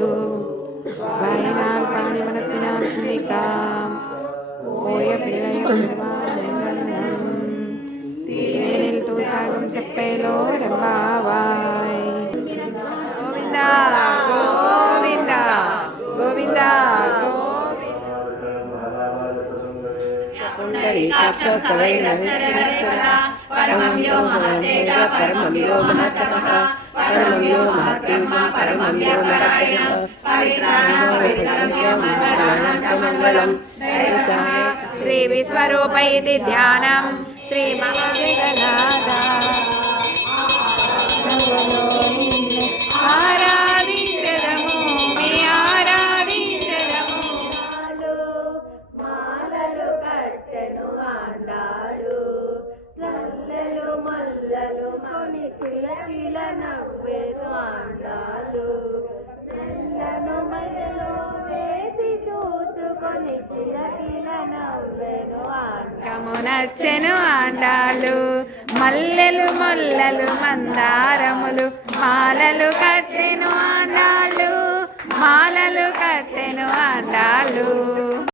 ஆண்டாளு வாயினால் பாடி வளர்த்தினார் சுனிகா போய பிள்ளை தேனில் தூசாகும் செப்பேலோ ரம்பாவாய் గోవిందా గోవిందా గోవిందా పరమం యో మహతేజ పరమం యో మహతపః పరమం యో మహబ్రహ్మ పరమం యో నారాయణ పవిత్రాణం పవిత్రం మంగళం శ్రీ విశ్వరూపైతి ధ్యానం శ్రీ మహాజగన్నాథ ఆరాధించదము మీ ఆరాధించదము మాలలు కట్టెను ఆండాడు నల్లలు మల్లలు కొని కిలకిల నవ్వెను ఆండాడు నల్లను మల్లలు వేసి చూసుకొని కిలకిల నవ్వెను నచ్చెను ఆండాళ్ళు మల్లెలు మొల్లలు మందారములు మాలలు కట్టెను ఆండాళ్ళు మాలలు కట్టెను ఆండాళ్ళు